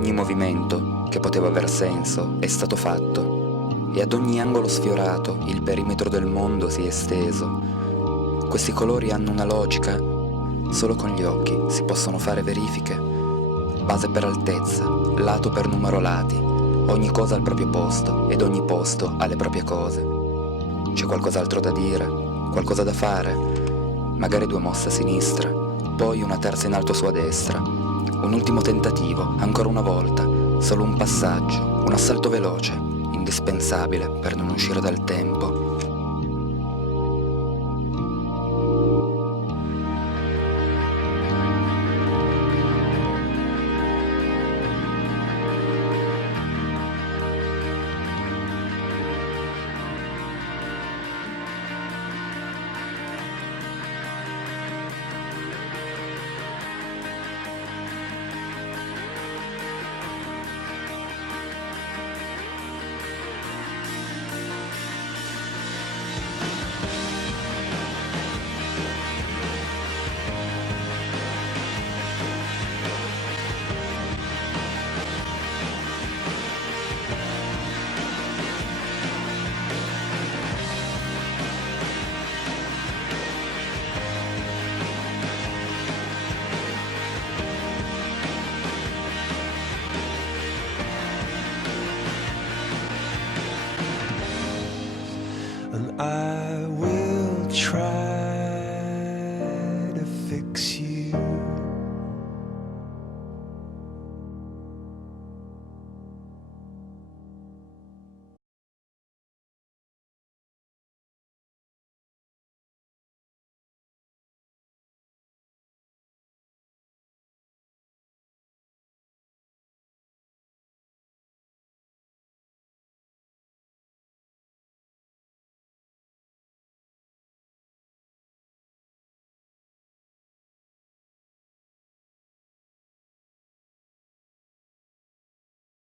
ogni movimento, che poteva aver senso, è stato fatto, e ad ogni angolo sfiorato il perimetro del mondo si è esteso. Questi colori hanno una logica, solo con gli occhi si possono fare verifiche. Base per altezza, lato per numero lati, ogni cosa al proprio posto ed ogni posto ha le proprie cose. C'è qualcos'altro da dire, qualcosa da fare, magari 2 mosse a sinistra, poi una terza in alto su a destra. Un ultimo tentativo, ancora una volta, solo un passaggio, un assalto veloce, indispensabile per non uscire dal tempo.